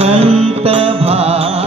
संत भा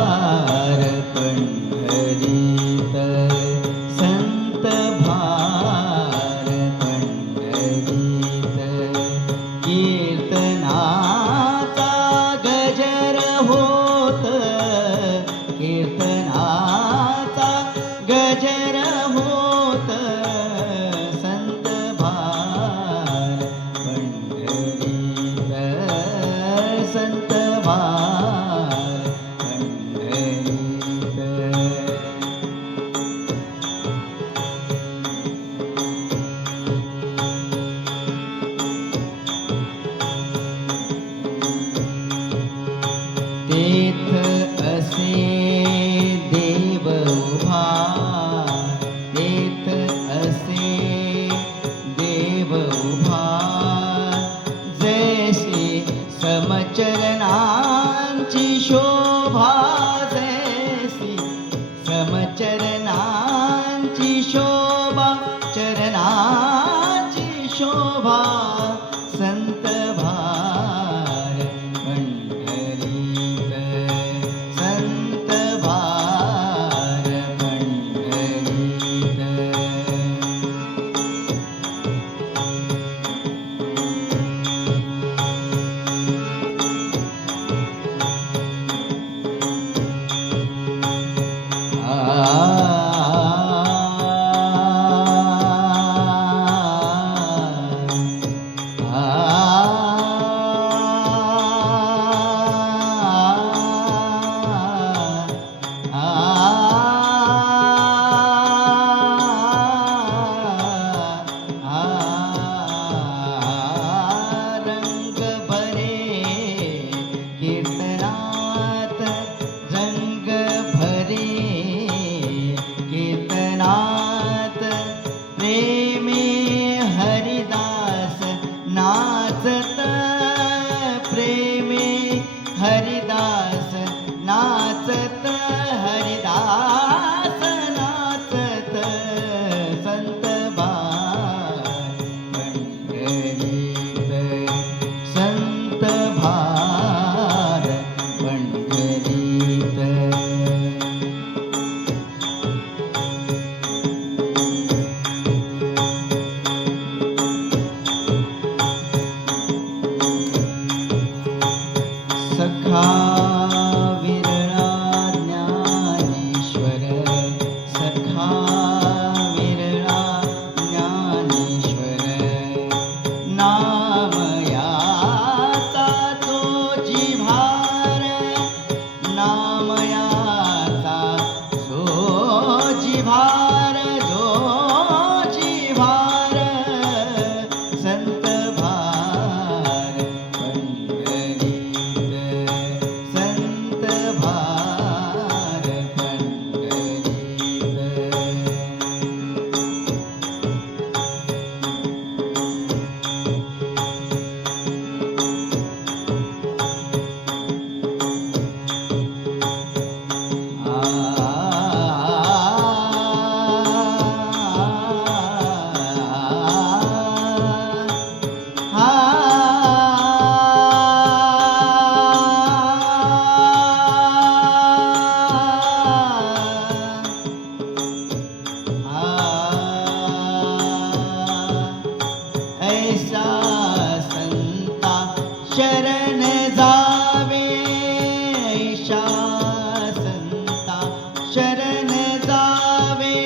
নাচি শোভা हरि शरण जावे ऐशा संता शरण जावे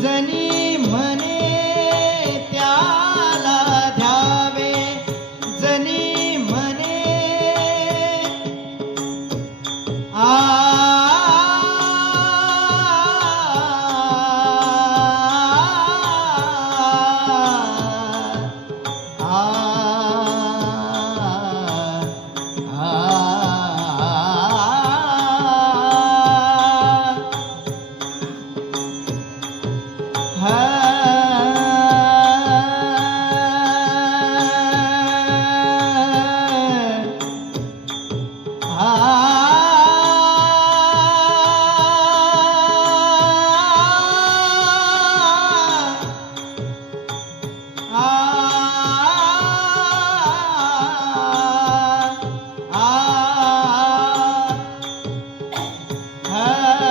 जनी म्हणे त्याला ध्यावे जनी म्हणे आ Ah হ্যাঁ